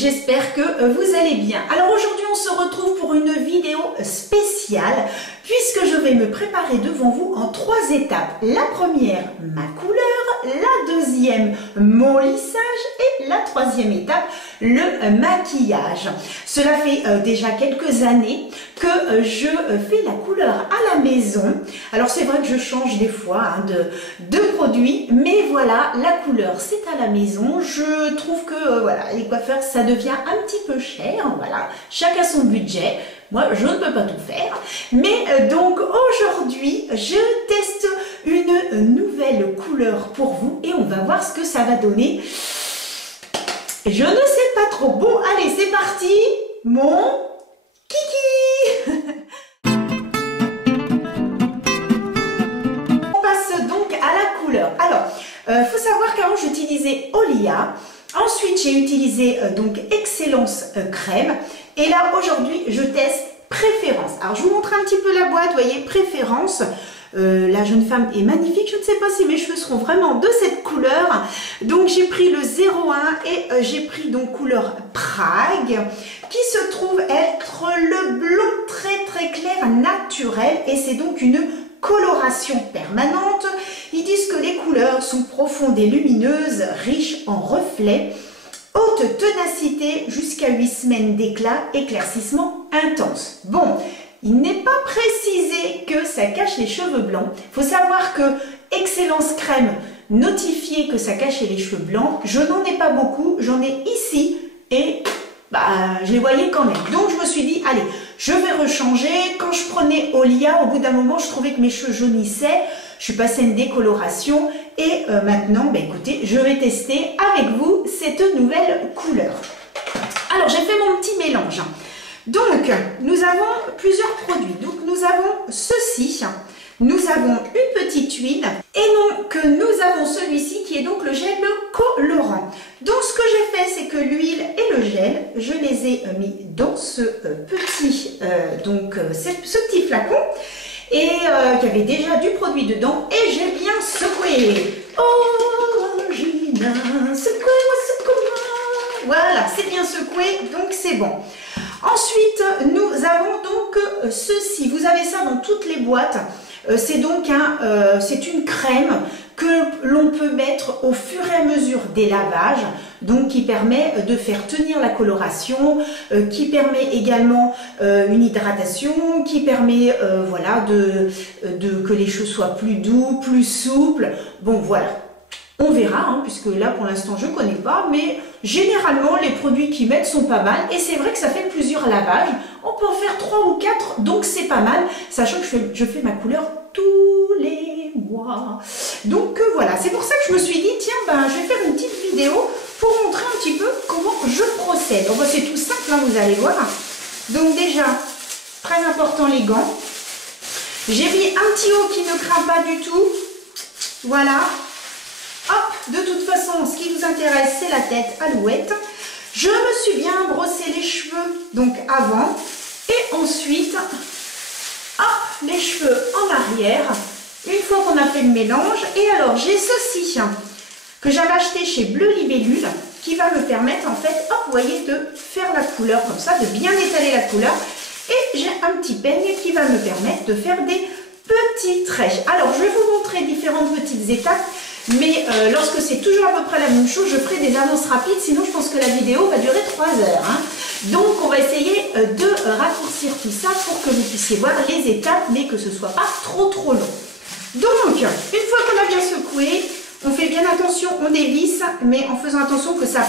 j'espère que vous allez bien. Alors aujourd'hui on se retrouve pour une vidéo spéciale puisque je vais me préparer devant vous en 3 étapes. La première, ma couleur, la deuxième, mon lissage et la troisième étape, le maquillage. Cela fait déjà quelques années que je fais la couleur à la maison. Alors c'est vrai que je change des fois de produits, mais voilà, la couleur c'est à la maison. Je trouve que voilà, les coiffeurs ça devient un petit peu cher, voilà, chacun son budget. Moi je ne peux pas tout faire, mais donc aujourd'hui je teste une nouvelle couleur pour vous et on va voir ce que ça va donner. Je ne sais pas trop. Bon, allez, c'est parti, mon kiki. On passe donc à la couleur. Alors, faut savoir qu'avant j'utilisais Olia. Ensuite, j'ai utilisé donc Excellence Crème. Et là, aujourd'hui, je teste Préférence. Alors, je vous montre un petit peu la boîte. Vous voyez, Préférence. La jeune femme est magnifique. Je ne sais pas si mes cheveux seront vraiment de cette couleur. Donc j'ai pris le 01 et j'ai pris donc couleur Prague qui se trouve être le blond très clair naturel et c'est donc une coloration permanente. Ils disent que les couleurs sont profondes et lumineuses, riches en reflets, haute ténacité jusqu'à 8 semaines d'éclat, éclaircissement intense. Bon, il n'est pas précisé que ça cache les cheveux blancs. Il faut savoir que Excellence Crème notifiait que ça cachait les cheveux blancs. Je n'en ai pas beaucoup, j'en ai ici et je les voyais quand même. Donc je me suis dit, allez, je vais rechanger. Quand je prenais Olia, au bout d'un moment, je trouvais que mes cheveux jaunissaient. Je suis passée à une décoloration et maintenant, écoutez, je vais tester avec vous cette nouvelle couleur. Alors j'ai fait mon petit mélange. Donc, nous avons plusieurs produits. Donc, nous avons ceci. Nous avons une petite huile. Et donc, nous avons celui-ci qui est donc le gel colorant. Donc, ce que j'ai fait, c'est que l'huile et le gel, je les ai mis dans ce petit, ce petit flacon. Et il y avait déjà du produit dedans. Et j'ai bien secoué. Orangina, secoue-moi, secoue-moi. Voilà, c'est bien secoué, donc c'est bon. Ensuite, nous avons donc ceci. Vous avez ça dans toutes les boîtes. C'est donc c'est une crème que l'on peut mettre au fur et à mesure des lavages, donc qui permet de faire tenir la coloration, qui permet également une hydratation, qui permet voilà que les cheveux soient plus doux, plus souples. Bon voilà. On verra, hein, puisque là pour l'instant je ne connais pas, mais généralement les produits qu'ils mettent sont pas mal et c'est vrai que ça fait plusieurs lavages. On peut en faire 3 ou 4, donc c'est pas mal, sachant que je fais ma couleur tous les mois. Donc voilà, c'est pour ça que je me suis dit, tiens, je vais faire une petite vidéo pour montrer un petit peu comment je procède. Donc c'est tout simple, hein, vous allez voir. Donc déjà, très important les gants. J'ai mis un petit haut qui ne craint pas du tout. Voilà. Hop, de toute façon, ce qui nous intéresse, c'est la tête alouette. Je me suis bien brossé les cheveux, donc avant. Et ensuite, hop, les cheveux en arrière. Une fois qu'on a fait le mélange. Et alors, j'ai ceci que j'avais acheté chez Bleu Libellule, qui va me permettre, en fait, hop, vous voyez, de faire la couleur comme ça, de bien étaler la couleur. Et j'ai un petit peigne qui va me permettre de faire des petits traits. Alors, je vais vous montrer différentes petites étapes. Mais lorsque c'est toujours à peu près la même chose, je ferai des annonces rapides, sinon je pense que la vidéo va durer 3 heures. Hein. Donc on va essayer de raccourcir tout ça pour que vous puissiez voir les étapes, mais que ce ne soit pas trop long. Donc, une fois qu'on a bien secoué, on fait bien attention, on dévisse, mais en faisant attention que ça...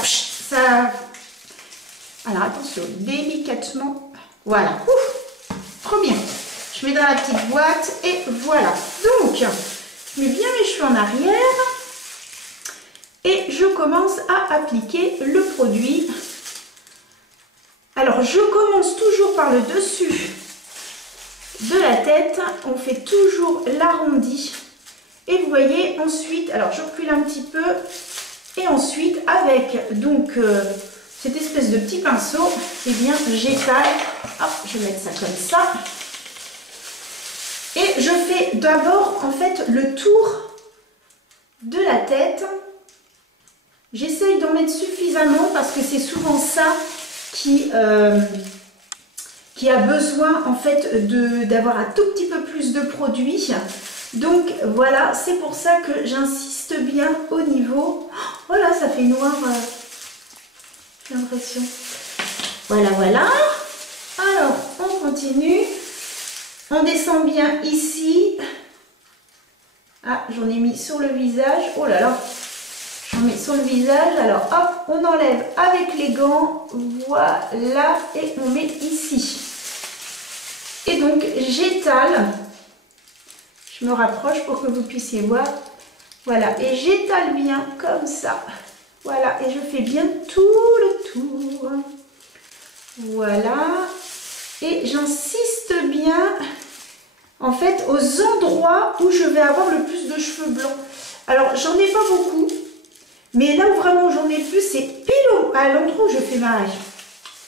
Alors attention, délicatement, voilà. Ouf, trop bien. Je mets dans la petite boîte et voilà. Donc... je mets bien mes cheveux en arrière et je commence à appliquer le produit. Alors, je commence toujours par le dessus de la tête. On fait toujours l'arrondi. Et vous voyez, ensuite, alors je recule un petit peu. Et ensuite, avec donc cette espèce de petit pinceau, eh bien, j'étale. Hop, je vais mettre ça comme ça. Et je fais d'abord en fait le tour de la tête J'essaye d'en mettre suffisamment parce que c'est souvent ça qui a besoin en fait d'avoir un tout petit peu plus de produit. Donc voilà, c'est pour ça que j'insiste bien au niveau. Oh là, ça fait noir, j'ai l'impression. Voilà, voilà. Alors, on continue. On descend bien ici. Ah, j'en ai mis sur le visage. Oh là là, j'en mets sur le visage. Alors, hop, on enlève avec les gants. Voilà, et on met ici. Et donc, j'étale. Je me rapproche pour que vous puissiez voir. Voilà, et j'étale bien comme ça. Voilà, et je fais bien tout le tour. Voilà. Et j'insiste bien, en fait, aux endroits où je vais avoir le plus de cheveux blancs. Alors, j'en ai pas beaucoup. Mais là où vraiment j'en ai plus, c'est pile à l'endroit où je fais ma règle.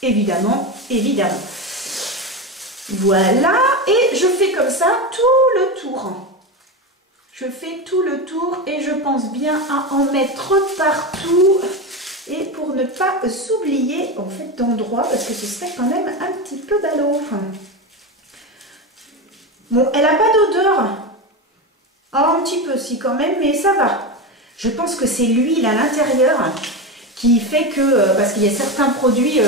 Évidemment, évidemment. Voilà, et je fais comme ça tout le tour. Je fais tout le tour et je pense bien à en mettre partout. Et pour ne pas s'oublier en fait d'endroit, parce que ce serait quand même un petit peu ballot. Bon, elle n'a pas d'odeur. Oh, un petit peu si quand même, mais ça va. Je pense que c'est l'huile à l'intérieur qui fait que, parce qu'il y a certains produits...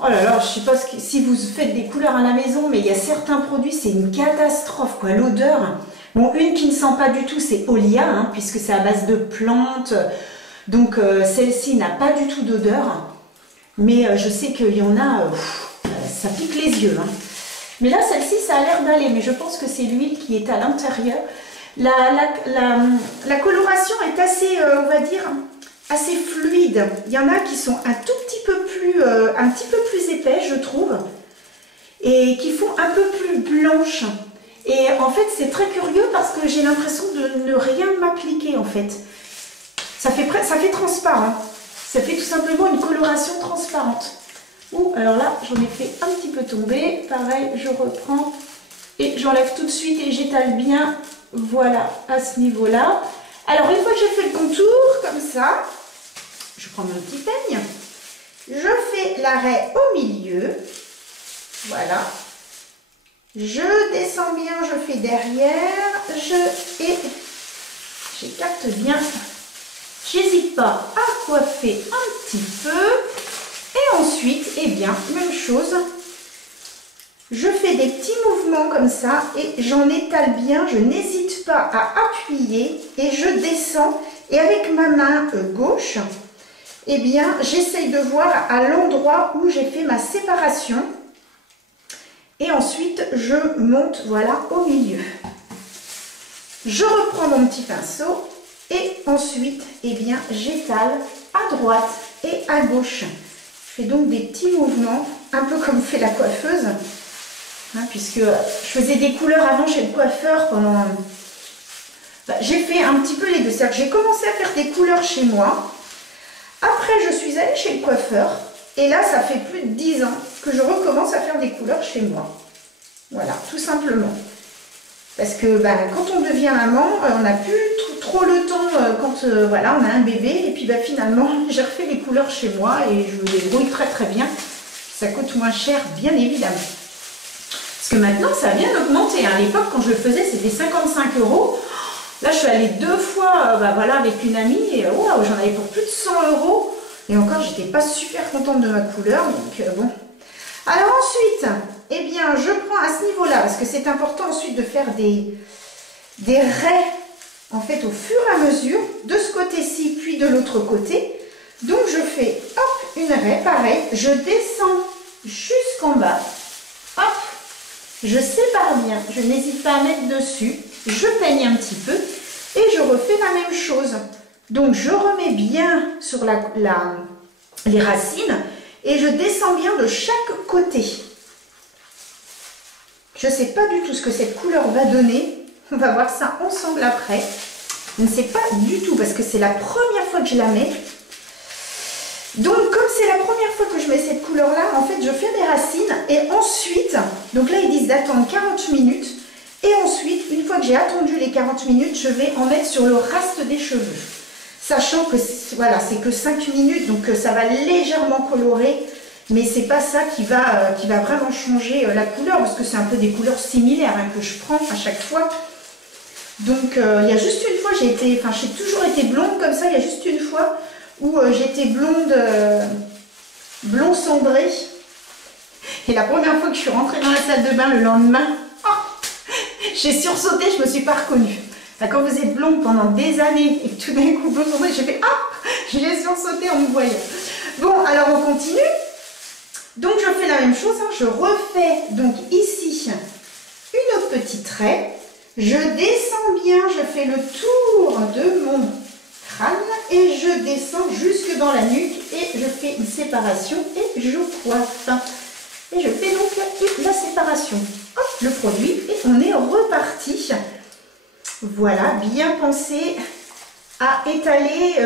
oh là là, je ne sais pas si vous faites des couleurs à la maison, mais il y a certains produits, c'est une catastrophe, quoi, l'odeur. Bon, une qui ne sent pas du tout, c'est Olia, hein, puisque c'est à base de plantes. Donc, celle-ci n'a pas du tout d'odeur. Mais je sais qu'il y en a, ça pique les yeux. Hein. Mais là, celle-ci, ça a l'air d'aller, mais je pense que c'est l'huile qui est à l'intérieur. La coloration est assez, on va dire... assez fluide. Il y en a qui sont un tout petit peu plus épais, je trouve, et qui font un peu plus blanches. Et en fait, c'est très curieux parce que j'ai l'impression de ne rien m'appliquer en fait. Ça fait transparent. Ça fait tout simplement une coloration transparente. Ouh, alors là, j'en ai fait un petit peu tomber. Pareil, je reprends et j'enlève tout de suite et j'étale bien. Voilà, à ce niveau-là. Alors, une fois que j'ai fait le contour, comme ça, je prends mon petit peigne, je fais l'arrêt au milieu, voilà, je descends bien, je fais derrière, j'écarte bien, j'hésite pas à coiffer un petit peu, et ensuite, eh bien, même chose, je fais des petits mouvements comme ça, et j'en étale bien, je n'hésite pas à appuyer, et je descends, et avec ma main gauche, eh bien, j'essaye de voir à l'endroit où j'ai fait ma séparation. Et ensuite, je monte, voilà, au milieu. Je reprends mon petit pinceau et ensuite, eh bien, j'étale à droite et à gauche. Je fais donc des petits mouvements, un peu comme fait la coiffeuse, hein, puisque je faisais des couleurs avant chez le coiffeur pendant... j'ai fait un petit peu les deux. C'est-à-dire que j'ai commencé à faire des couleurs chez moi. Après, je suis allée chez le coiffeur et là, ça fait plus de 10 ans que je recommence à faire des couleurs chez moi. Voilà, tout simplement. Parce que quand on devient maman, on n'a plus trop le temps quand voilà, on a un bébé. Et puis finalement, j'ai refait les couleurs chez moi et je me débrouille très très bien. Ça coûte moins cher, bien évidemment. Parce que maintenant, ça a bien augmenté. À l'époque, quand je le faisais, c'était 55 €. Là, je suis allée 2 fois voilà, avec une amie et wow, j'en avais pour plus de 100 €. Et encore, j'étais pas super contente de ma couleur. Donc, bon. Alors ensuite, eh bien, je prends à ce niveau-là, parce que c'est important ensuite de faire des raies, en fait, au fur et à mesure, de ce côté-ci, puis de l'autre côté. Donc, je fais, hop, une raie, pareil. Je descends jusqu'en bas. Hop, je sépare bien. Je n'hésite pas à mettre dessus. Je peigne un petit peu et je refais la même chose. Donc, je remets bien sur les racines et je descends bien de chaque côté. Je ne sais pas du tout ce que cette couleur va donner. On va voir ça ensemble après. Je ne sais pas du tout parce que c'est la première fois que je la mets. Donc, comme c'est la première fois que je mets cette couleur-là, en fait, je fais mes racines et ensuite, donc là, ils disent d'attendre 40 minutes. Et ensuite, une fois que j'ai attendu les 40 minutes, je vais en mettre sur le reste des cheveux. sachant que voilà, c'est que 5 minutes, donc ça va légèrement colorer, mais c'est pas ça qui va vraiment changer la couleur, parce que c'est un peu des couleurs similaires hein, que je prends à chaque fois. Donc il y a juste une fois, j'ai toujours été blonde comme ça, il y a juste une fois où j'étais blonde, blond cendré. Et la première fois que je suis rentrée dans la salle de bain le lendemain, oh, j'ai sursauté, je ne me suis pas reconnue. Quand vous êtes blonde pendant des années et que tout d'un coup blond cendré, j'ai fait ah, j'ai sursauté en me voyant. Bon, alors on continue. Donc je fais la même chose, hein. Je refais donc ici une autre petite raie. Je descends bien, je fais le tour de mon crâne et je descends jusque dans la nuque et je fais une séparation et je coiffe. Et je fais donc la séparation. Hop, le produit et on est reparti. Voilà, bien penser à étaler,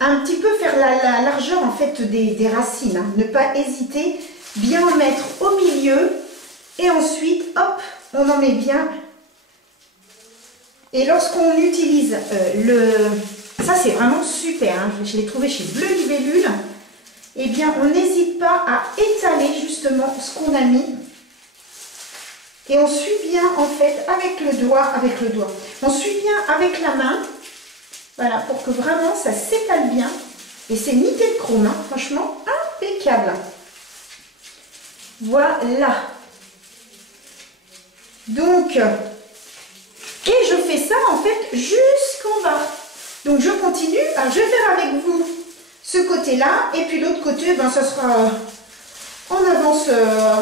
un petit peu faire la largeur en fait des racines. Hein. Ne pas hésiter, bien en mettre au milieu et ensuite, hop, on en met bien. Et lorsqu'on utilise ça c'est vraiment super, hein, je l'ai trouvé chez Bleu Libellule, eh bien on n'hésite pas à étaler justement ce qu'on a mis. Et on suit bien en fait avec le doigt, on suit bien avec la main, voilà, pour que vraiment ça s'étale bien. Et c'est nickel chrome, hein, franchement impeccable. Voilà. Donc, et je fais ça en fait jusqu'en bas. Donc je continue, alors, je vais faire avec vous ce côté-là, et puis l'autre côté, ben, ça sera en avance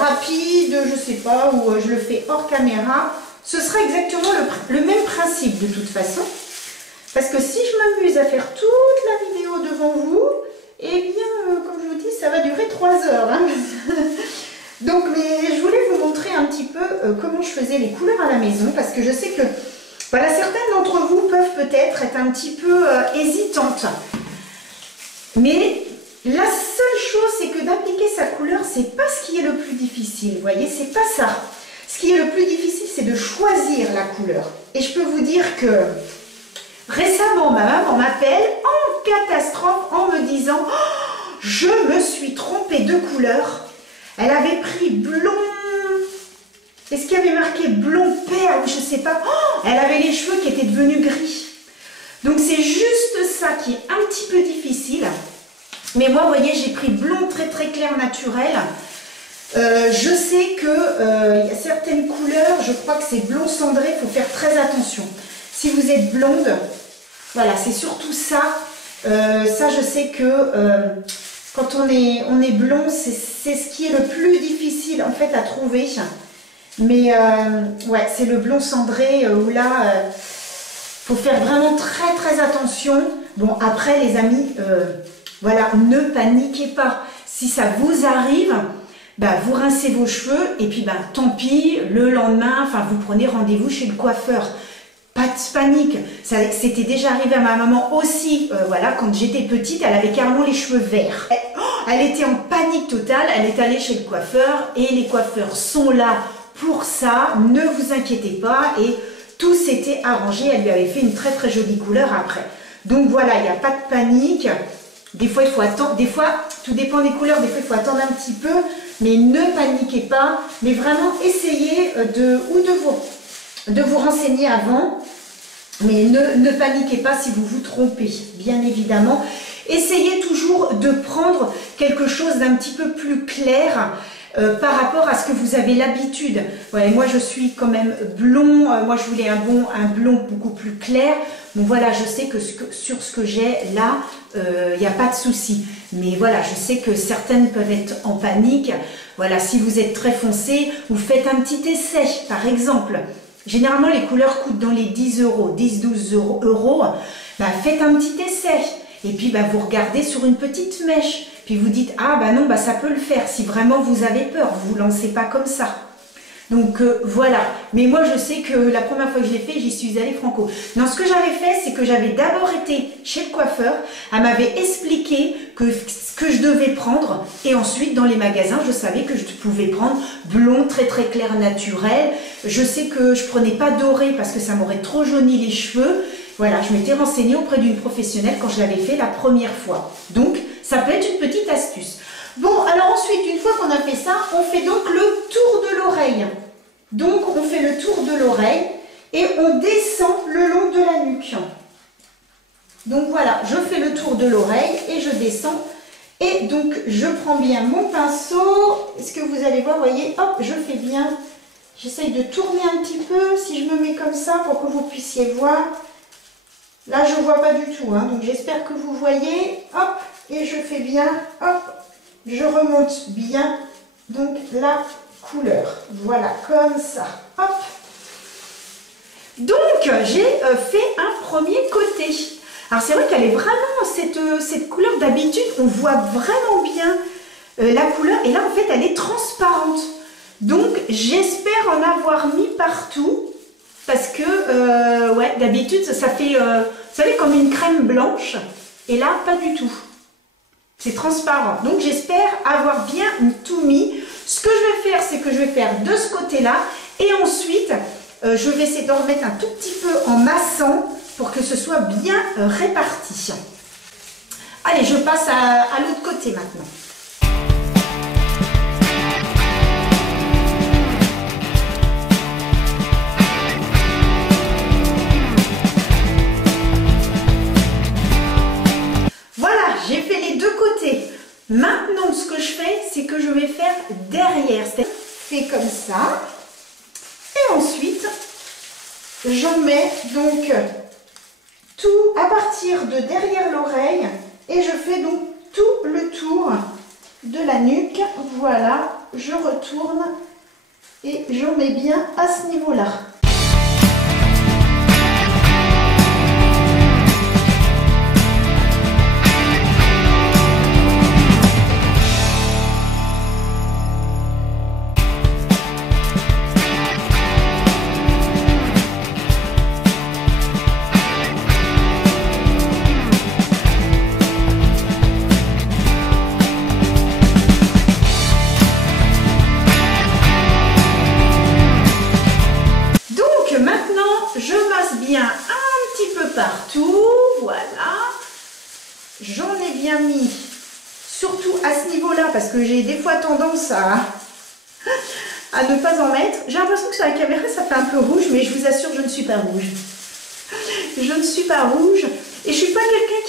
rapide, je sais pas, ou je le fais hors caméra. Ce sera exactement le même principe de toute façon. Parce que si je m'amuse à faire toute la vidéo devant vous, eh bien, comme je vous dis, ça va durer 3 heures. Hein. Donc, mais je voulais vous montrer un petit peu comment je faisais les couleurs à la maison, parce que je sais que voilà, certaines d'entre vous peuvent peut-être être un petit peu hésitantes. Mais la seule chose, c'est que d'appliquer sa couleur, c'est pas ce qui est le plus difficile. Vous voyez, c'est pas ça. Ce qui est le plus difficile, c'est de choisir la couleur. Et je peux vous dire que récemment, ma maman m'appelle en catastrophe en me disant oh, je me suis trompée de couleur. Elle avait pris blond. Est-ce qu'il y avait marqué blond perle? Je ne sais pas. Oh, elle avait les cheveux qui étaient devenus gris. Donc c'est juste ça qui est un petit peu difficile. Mais moi, vous voyez, j'ai pris blond très très clair naturel. Je sais que y a certaines couleurs, je crois que c'est blond cendré, il faut faire très attention. Si vous êtes blonde, voilà, c'est surtout ça. Ça, je sais que quand on est blond, c'est ce qui est le plus difficile en fait à trouver. Mais ouais, c'est le blond cendré où là, faut faire vraiment très très attention. Bon, après les amis, voilà, ne paniquez pas. Si ça vous arrive, bah, vous rincez vos cheveux et puis bah, tant pis, le lendemain, enfin vous prenez rendez-vous chez le coiffeur. Pas de panique, c'était déjà arrivé à ma maman aussi, voilà, quand j'étais petite, elle avait carrément les cheveux verts. Elle était en panique totale, elle est allée chez le coiffeur et les coiffeurs sont là pour ça, ne vous inquiétez pas, et tout s'était arrangé, elle lui avait fait une très très jolie couleur après. Donc voilà, il n'y a pas de panique, des fois il faut attendre, des fois, tout dépend des couleurs, des fois il faut attendre un petit peu, mais ne paniquez pas, mais vraiment essayez de vous renseigner avant, mais ne paniquez pas si vous vous trompez, bien évidemment. Essayez toujours de prendre quelque chose d'un petit peu plus clair par rapport à ce que vous avez l'habitude. Ouais, moi je suis quand même blond, moi je voulais un blond beaucoup plus clair. Bon voilà, je sais que sur ce que j'ai là, il n'y a pas de souci. Mais voilà, je sais que certaines peuvent être en panique. Voilà, si vous êtes très foncé, vous faites un petit essai par exemple. Généralement, les couleurs coûtent dans les 10 euros, 10-12 euros. Bah, faites un petit essai. Et puis, bah, vous regardez sur une petite mèche. Puis vous dites, ah bah non, bah, ça peut le faire. Si vraiment vous avez peur, vous ne vous lancez pas comme ça. Donc voilà, mais moi je sais que la première fois que je l'ai fait, j'y suis allée franco. Non, ce que j'avais fait, c'est que j'avais d'abord été chez le coiffeur, elle m'avait expliqué ce que je devais prendre, et ensuite dans les magasins, je savais que je pouvais prendre blond, très très clair, naturel. Je sais que je prenais pas doré parce que ça m'aurait trop jauni les cheveux. Voilà, je m'étais renseignée auprès d'une professionnelle quand je l'avais fait la première fois. Donc, ça peut être une petite astuce. Bon, alors ensuite, une fois qu'on a fait ça, on fait donc le tour de l'oreille. Donc, on fait le tour de l'oreille et on descend le long de la nuque. Donc voilà, je fais le tour de l'oreille et je descends. Et donc, je prends bien mon pinceau. Est-ce que vous allez voir, voyez, hop, je fais bien. J'essaye de tourner un petit peu, si je me mets comme ça, pour que vous puissiez voir. Là, je ne vois pas du tout, hein, donc j'espère que vous voyez. Hop, et je fais bien, hop, je remonte bien, donc la couleur. Voilà, comme ça. Hop. Donc, j'ai fait un premier côté. Alors, c'est vrai qu'elle est vraiment, cette couleur d'habitude, on voit vraiment bien la couleur. Et là, en fait, elle est transparente. Donc, j'espère en avoir mis partout. Parce que, ouais, d'habitude, ça fait, vous savez, comme une crème blanche. Et là, pas du tout. C'est transparent. Donc, j'espère avoir bien tout mis. Ce que je vais faire, c'est que je vais faire de ce côté-là. Et ensuite, je vais essayer de remettre un tout petit peu en massant pour que ce soit bien réparti. Allez, je passe à l'autre côté maintenant. J'ai fait les deux côtés. Maintenant, ce que je fais, c'est que je vais faire derrière. C'est fait comme ça. Et ensuite, j'en mets donc tout à partir de derrière l'oreille. Et je fais donc tout le tour de la nuque. Voilà, je retourne et j'en mets bien à ce niveau-là. Partout, voilà, j'en ai bien mis, surtout à ce niveau-là, parce que j'ai des fois tendance à ne pas en mettre. J'ai l'impression que sur la caméra, ça fait un peu rouge, mais je vous assure, je ne suis pas rouge. Je ne suis pas rouge, et je ne suis pas quelqu'un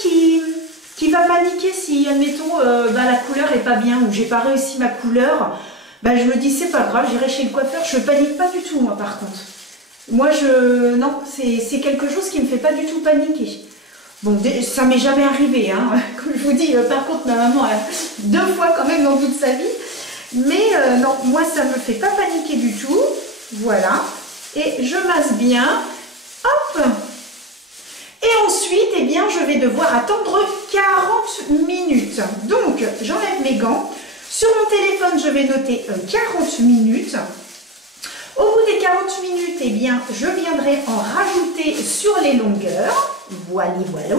qui va paniquer si, admettons, la couleur n'est pas bien, ou j'ai pas réussi ma couleur. Je me dis, c'est pas grave, j'irai chez le coiffeur. Je ne panique pas du tout, moi, par contre. Moi, non, c'est quelque chose qui ne me fait pas du tout paniquer. Bon, ça m'est jamais arrivé, hein. Comme je vous dis, par contre, ma maman a 2 fois quand même dans toute sa vie. Mais non, moi, ça ne me fait pas paniquer du tout. Voilà. Et je masse bien. Hop. Et ensuite, eh bien, je vais devoir attendre 40 minutes. Donc, j'enlève mes gants. Sur mon téléphone, je vais noter 40 minutes. Au bout des 40 minutes, eh bien, je viendrai en rajouter sur les longueurs. Voilà, voilà.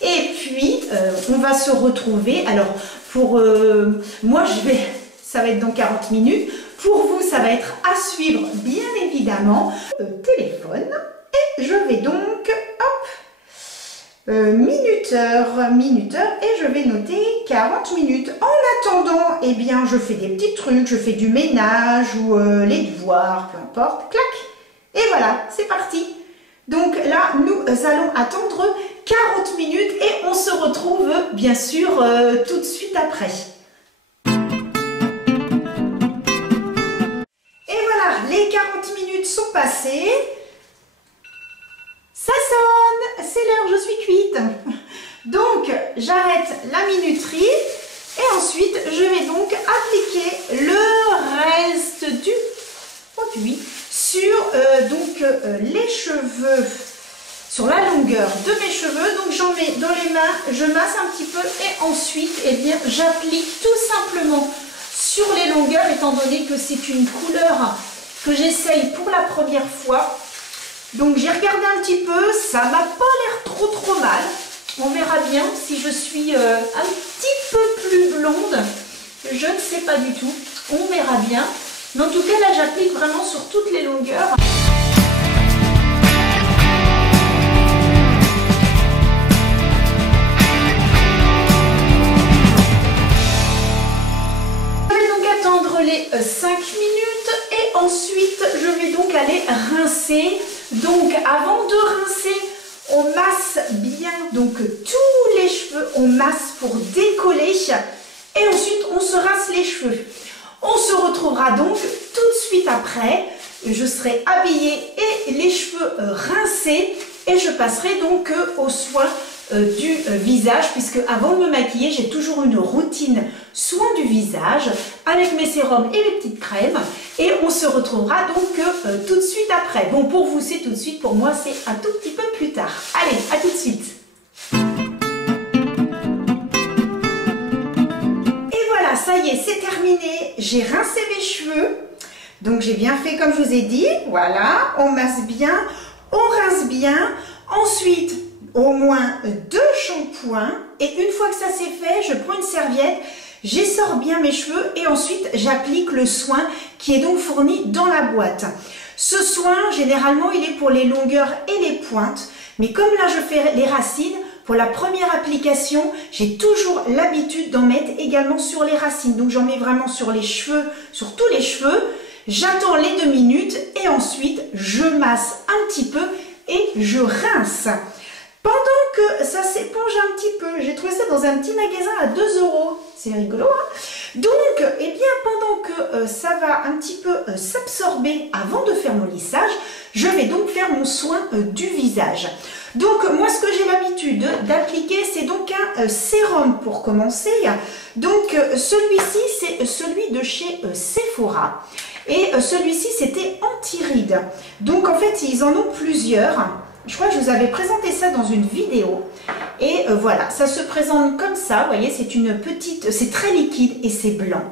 Et puis, on va se retrouver. Alors, pour moi, ça va être dans 40 minutes. Pour vous, ça va être à suivre, bien évidemment. Téléphone. Et je vais donc, hop, minuteur, et je vais noter 40 minutes. En attendant, eh bien, je fais des petits trucs, je fais du ménage ou les devoirs, peu importe, clac. Et voilà, c'est parti. Donc là, nous allons attendre 40 minutes et on se retrouve, bien sûr, tout de suite après. Et voilà, les 40 minutes sont passées. Ça sonne, c'est l'heure, je suis cuite. Donc, j'arrête la minuterie et ensuite, je vais donc appliquer le reste du produit sur les cheveux, sur la longueur de mes cheveux. Donc, j'en mets dans les mains, je masse un petit peu et ensuite, eh bien, j'applique tout simplement sur les longueurs, étant donné que c'est une couleur que j'essaye pour la première fois. Donc j'ai regardé un petit peu, ça m'a pas l'air trop mal. On verra bien si je suis un petit peu plus blonde. Je ne sais pas du tout, on verra bien. Mais en tout cas là j'applique vraiment sur toutes les longueurs. Les 5 minutes et ensuite je vais donc aller rincer. Donc avant de rincer, on masse bien donc tous les cheveux, on masse pour décoller et ensuite on se rince les cheveux. On se retrouvera donc tout de suite après. Je serai habillée et les cheveux rincés et je passerai donc aux soins du visage, puisque avant de me maquiller j'ai toujours une routine soin du visage avec mes sérums et mes petites crèmes et on se retrouvera donc tout de suite après. Bon, pour vous c'est tout de suite, pour moi c'est un tout petit peu plus tard. Allez, à tout de suite. Et voilà, ça y est, c'est terminé, j'ai rincé mes cheveux, donc j'ai bien fait comme je vous ai dit. Voilà, on masse bien, on rince bien, ensuite au moins 2 shampoings et une fois que ça c'est fait, je prends une serviette, j'essore bien mes cheveux et ensuite j'applique le soin qui est donc fourni dans la boîte. Ce soin, généralement, il est pour les longueurs et les pointes, mais comme là je fais les racines, pour la première application, j'ai toujours l'habitude d'en mettre également sur les racines. Donc j'en mets vraiment sur les cheveux, sur tous les cheveux, j'attends les 2 minutes et ensuite je masse un petit peu et je rince. Pendant que ça s'éponge un petit peu, j'ai trouvé ça dans un petit magasin à 2 €. C'est rigolo, hein? Donc, eh bien, pendant que ça va un petit peu s'absorber avant de faire mon lissage, je vais donc faire mon soin du visage. Donc, moi, ce que j'ai l'habitude d'appliquer, c'est donc un sérum pour commencer. Donc, celui-ci, c'est celui de chez Sephora. Et celui-ci, c'était anti-rides. Donc, en fait, ils en ont plusieurs. Je crois que je vous avais présenté ça dans une vidéo et voilà, ça se présente comme ça, vous voyez, c'est une petite, c'est très liquide et c'est blanc.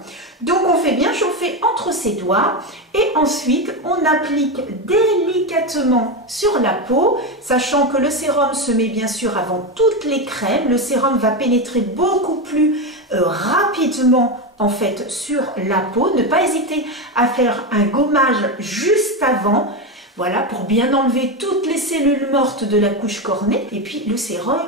Donc on fait bien chauffer entre ses doigts et ensuite on applique délicatement sur la peau, sachant que le sérum se met bien sûr avant toutes les crèmes. Le sérum va pénétrer beaucoup plus rapidement en fait sur la peau. Ne pas hésiter à faire un gommage juste avant. Voilà, pour bien enlever toutes les cellules mortes de la couche cornée. Et puis le sérum,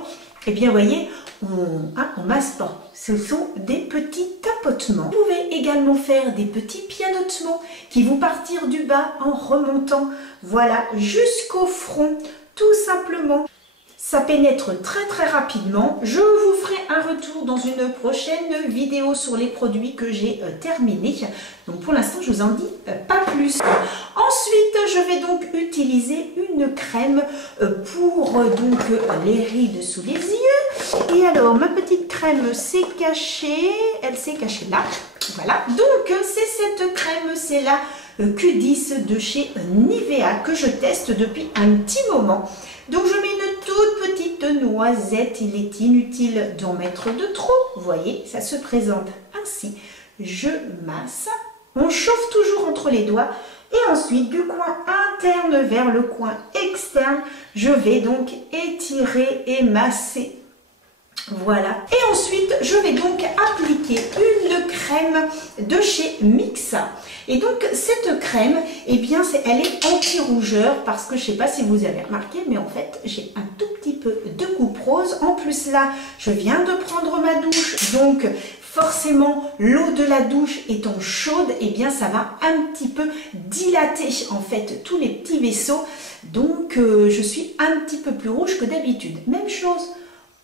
eh bien, vous voyez, on masse pas. Ce sont des petits tapotements. Vous pouvez également faire des petits pianotements qui vont partir du bas en remontant, voilà, jusqu'au front, tout simplement. Ça pénètre très rapidement. Je vous ferai un retour dans une prochaine vidéo sur les produits que j'ai terminés. Donc pour l'instant, je vous en dis pas plus. Ensuite, je vais donc utiliser une crème pour donc les rides sous les yeux. Et alors, ma petite crème s'est cachée. Elle s'est cachée là. Voilà. Donc, c'est cette crème, c'est la Q10 de chez Nivea que je teste depuis un petit moment. Donc je mets une toute petite noisette, il est inutile d'en mettre de trop, vous voyez, ça se présente ainsi. Je masse, on chauffe toujours entre les doigts et ensuite du coin interne vers le coin externe, je vais donc étirer et masser. Voilà. Et ensuite, je vais donc appliquer une crème de chez Mixa. Et donc, cette crème, eh bien, elle est anti-rougeur parce que je ne sais pas si vous avez remarqué, mais en fait, j'ai un tout petit peu de coupe rose. En plus, là, je viens de prendre ma douche, donc forcément, l'eau de la douche étant chaude, eh bien, ça va un petit peu dilater, en fait, tous les petits vaisseaux. Donc, je suis un petit peu plus rouge que d'habitude. Même chose.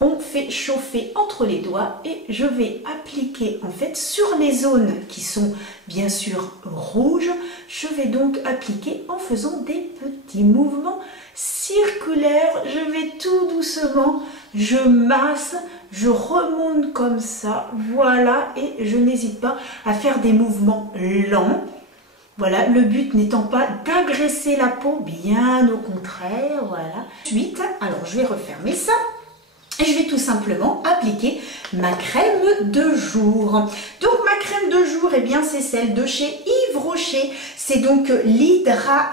On fait chauffer entre les doigts et je vais appliquer en fait sur les zones qui sont bien sûr rouges. Je vais donc appliquer en faisant des petits mouvements circulaires. Je vais tout doucement, je masse, je remonte comme ça, voilà, et je n'hésite pas à faire des mouvements lents. Voilà, le but n'étant pas d'agresser la peau, bien au contraire, voilà. Ensuite, alors je vais refermer ça. Et je vais tout simplement appliquer ma crème de jour. Donc ma crème de jour, eh bien c'est celle de chez Yves Rocher. C'est donc l'hydra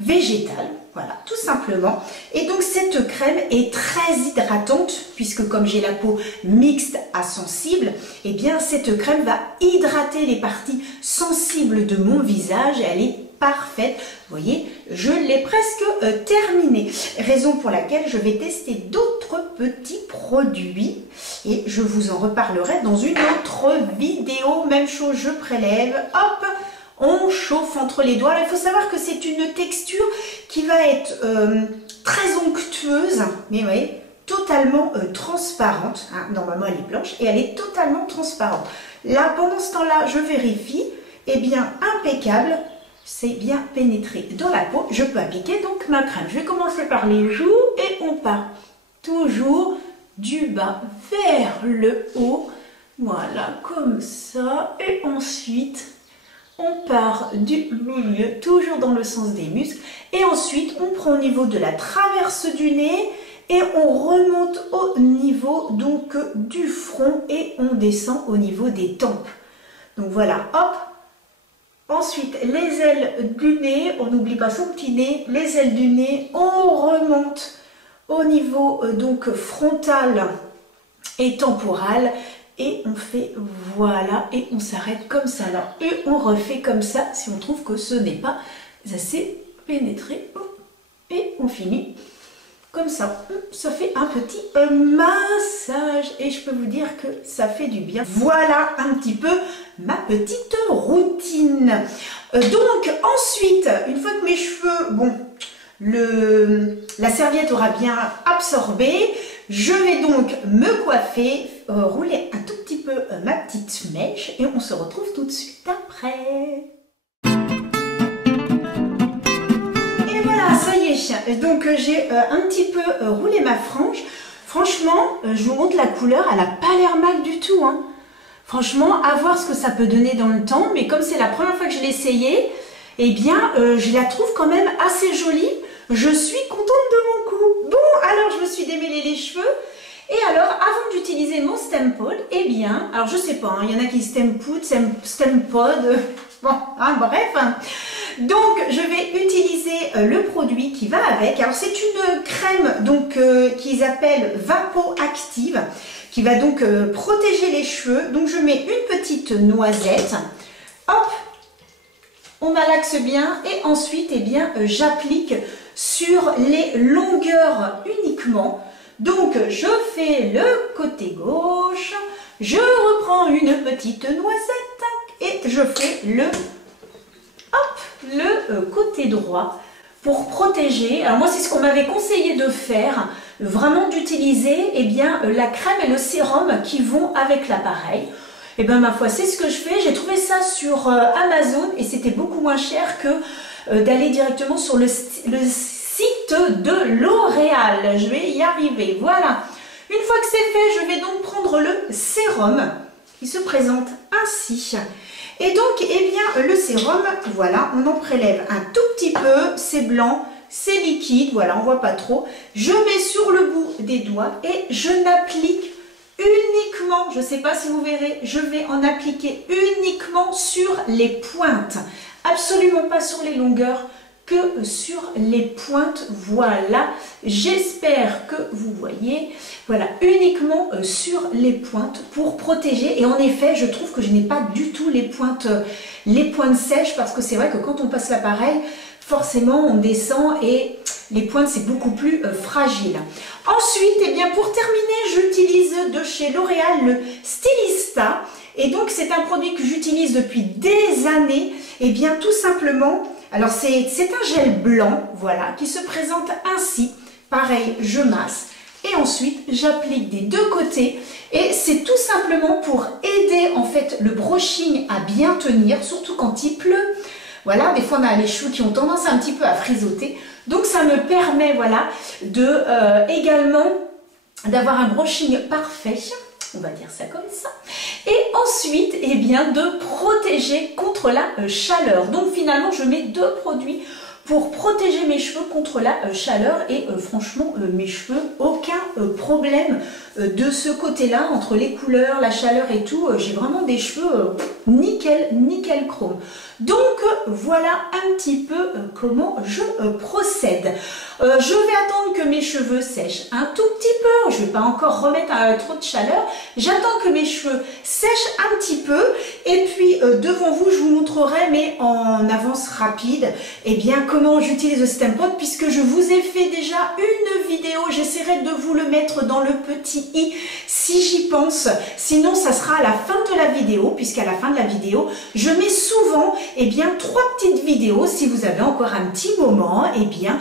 végétal. Voilà, tout simplement. Et donc cette crème est très hydratante puisque comme j'ai la peau mixte à sensible, eh bien cette crème va hydrater les parties sensibles de mon visage et elle est parfaite. Vous voyez, je l'ai presque terminée. Raison pour laquelle je vais tester d'autres petits produits et je vous en reparlerai dans une autre vidéo. Même chose, je prélève, hop, on chauffe entre les doigts. Il faut savoir que c'est une texture qui va être très onctueuse, mais vous voyez, totalement transparente. Hein, normalement, elle est blanche et elle est totalement transparente. Là, pendant ce temps-là, je vérifie. Eh bien, impeccable. C'est bien pénétré dans la peau. Je peux appliquer donc ma crème. Je vais commencer par les joues et on part toujours du bas vers le haut. Voilà, comme ça. Et ensuite, on part du milieu, toujours dans le sens des muscles. Et ensuite, on prend au niveau de la traverse du nez et on remonte au niveau donc du front et on descend au niveau des tempes. Donc voilà, hop. Ensuite, les ailes du nez, on n'oublie pas son petit nez, les ailes du nez, on remonte au niveau donc frontal et temporal et on fait voilà et on s'arrête comme ça là et on refait comme ça si on trouve que ce n'est pas assez pénétré et on finit comme ça. Ça fait un petit massage et je peux vous dire que ça fait du bien. Voilà un petit peu ma petite routine. Donc ensuite, une fois que mes cheveux, bon, la serviette aura bien absorbé, je vais donc me coiffer, rouler un tout petit peu ma petite mèche et on se retrouve tout de suite après. Ça y est, donc j'ai un petit peu roulé ma frange. Franchement, je vous montre la couleur, elle n'a pas l'air mal du tout. Hein. Franchement, à voir ce que ça peut donner dans le temps. Mais comme c'est la première fois que je l'ai essayé, eh bien, je la trouve quand même assez jolie. Je suis contente de mon coup. Bon, alors je me suis démêlé les cheveux. Et alors, avant d'utiliser mon Stempod, eh bien, alors je sais pas, il y en a qui Stempod, bon, hein, bref. Donc, je vais utiliser le produit qui va avec. Alors, c'est une crème donc qu'ils appellent Vapo Active, qui va donc protéger les cheveux. Donc, je mets une petite noisette. Hop, on malaxe bien et ensuite, eh bien, j'applique sur les longueurs uniquement. Donc, je fais le côté gauche, je reprends une petite noisette et je fais le côté droit pour protéger. Alors moi, c'est ce qu'on m'avait conseillé de faire, vraiment d'utiliser eh bien la crème et le sérum qui vont avec l'appareil. Et bien ma foi, c'est ce que je fais. J'ai trouvé ça sur Amazon et c'était beaucoup moins cher que d'aller directement sur le site de L'Oréal. Je vais y arriver. Voilà. Une fois que c'est fait, je vais donc prendre le sérum qui se présente ainsi. Et donc, eh bien, le sérum, voilà, on en prélève un tout petit peu, c'est blanc, c'est liquide, voilà, on voit pas trop. Je mets sur le bout des doigts et je n'applique uniquement, je ne sais pas si vous verrez, je vais en appliquer uniquement sur les pointes, absolument pas sur les longueurs, que sur les pointes. Voilà, j'espère que vous voyez, voilà, uniquement sur les pointes pour protéger. Et en effet, je trouve que je n'ai pas du tout les pointes sèches, parce que c'est vrai que quand on passe l'appareil, forcément on descend et les pointes c'est beaucoup plus fragile. Ensuite, eh bien, pour terminer, j'utilise de chez L'Oréal le Stylista. Et donc c'est un produit que j'utilise depuis des années. Et bien tout simplement, alors c'est un gel blanc, voilà, qui se présente ainsi. Pareil, je masse et ensuite j'applique des deux côtés. Et c'est tout simplement pour aider en fait le brushing à bien tenir, surtout quand il pleut. Voilà, des fois on a les cheveux qui ont tendance un petit peu à frissoter. Donc ça me permet, voilà, de également d'avoir un brushing parfait. On va dire ça comme ça. Et ensuite, eh bien, de protéger contre la chaleur. Donc finalement, je mets deux produits pour protéger mes cheveux contre la chaleur et franchement mes cheveux, aucun problème de ce côté-là, entre les couleurs, la chaleur et tout, j'ai vraiment des cheveux nickel chrome. Donc voilà un petit peu comment je procède. Je vais attendre que mes cheveux sèchent un tout petit peu, je ne vais pas encore remettre trop de chaleur, j'attends que mes cheveux sèchent un petit peu et puis devant vous je vous montrerai, mais en avance rapide, eh bien comment j'utilise le Stem Pot, puisque je vous ai fait déjà une vidéo, j'essaierai de vous le mettre dans le petit i si j'y pense, sinon ça sera à la fin de la vidéo, puisqu'à la fin de la vidéo je mets souvent eh bien 3 petites vidéos, si vous avez encore un petit moment, eh bien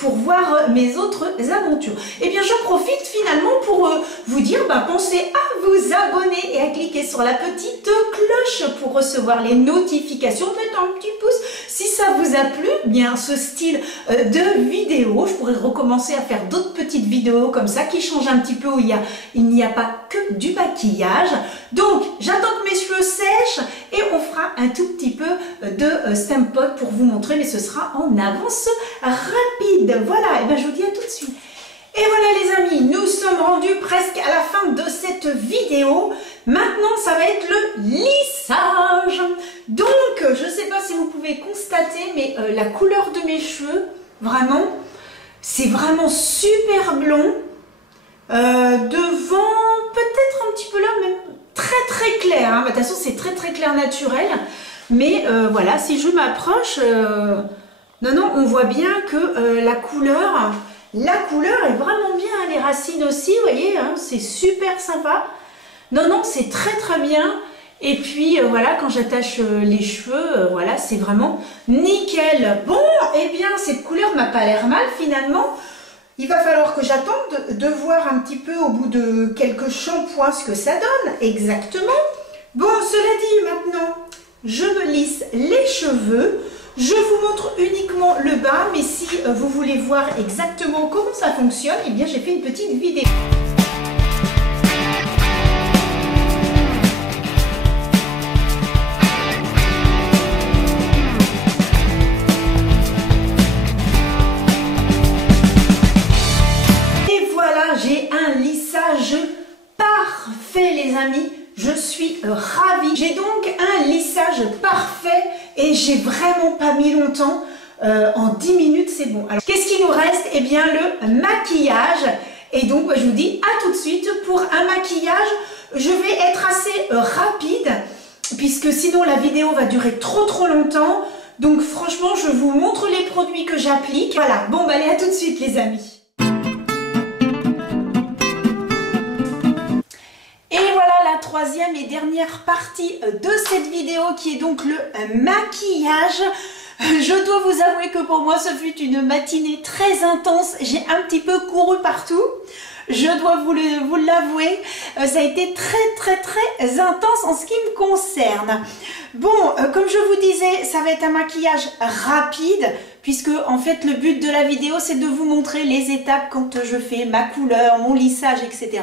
pour voir mes autres aventures. Eh bien je profite finalement pour vous dire, pensez à vous abonner et à cliquer sur la petite cloche pour recevoir les notifications, faites un petit pouce si ça vous a plu, bien ce style de vidéo. Je pourrais recommencer à faire d'autres petites vidéos comme ça qui changent un petit peu, où il n'y a pas que du maquillage. Donc j'attends que mes cheveux sèchent et on fera un tout petit peu de Stem Pot pour vous montrer, mais ce sera en avance rapide. Voilà, et bien je vous dis à tout de suite. Et voilà les amis, nous sommes rendus presque à la fin de cette vidéo. Maintenant, ça va être le lissage. Donc, je ne sais pas si vous pouvez constater, mais la couleur de mes cheveux, vraiment, c'est vraiment super blond. Devant, peut-être un petit peu là, même très clair. Hein. De toute façon, c'est très clair naturel. Mais voilà, si je m'approche, non, on voit bien que la couleur est vraiment bien, les racines aussi, vous voyez, hein, c'est super sympa. Non, c'est très bien. Et puis voilà, quand j'attache les cheveux, voilà, c'est vraiment nickel. Bon, eh bien, cette couleur m'a pas l'air mal finalement. Il va falloir que j'attende de voir un petit peu au bout de quelques shampoings ce que ça donne exactement. Bon, cela dit, maintenant, je me lisse les cheveux. Je vous montre uniquement le bas, mais si vous voulez voir exactement comment ça fonctionne, eh bien j'ai fait une petite vidéo. Et voilà, j'ai un lissage parfait les amis. Je suis ravie. J'ai donc un lissage parfait et j'ai vraiment pas mis longtemps. En 10 minutes, c'est bon. Alors, qu'est-ce qu'il nous reste? Eh bien, le maquillage. Et donc, je vous dis à tout de suite. Pour un maquillage, je vais être assez rapide puisque sinon la vidéo va durer trop longtemps. Donc, franchement, je vous montre les produits que j'applique. Voilà. Bon, allez, à tout de suite, les amis. Troisième et dernière partie de cette vidéo qui est donc le maquillage. Je dois vous avouer que pour moi ce fut une matinée très intense, j'ai un petit peu couru partout, je dois vous l'avouer, ça a été très intense en ce qui me concerne. Bon, comme je vous disais, ça va être un maquillage rapide, puisque en fait le but de la vidéo c'est de vous montrer les étapes quand je fais ma couleur, mon lissage, etc.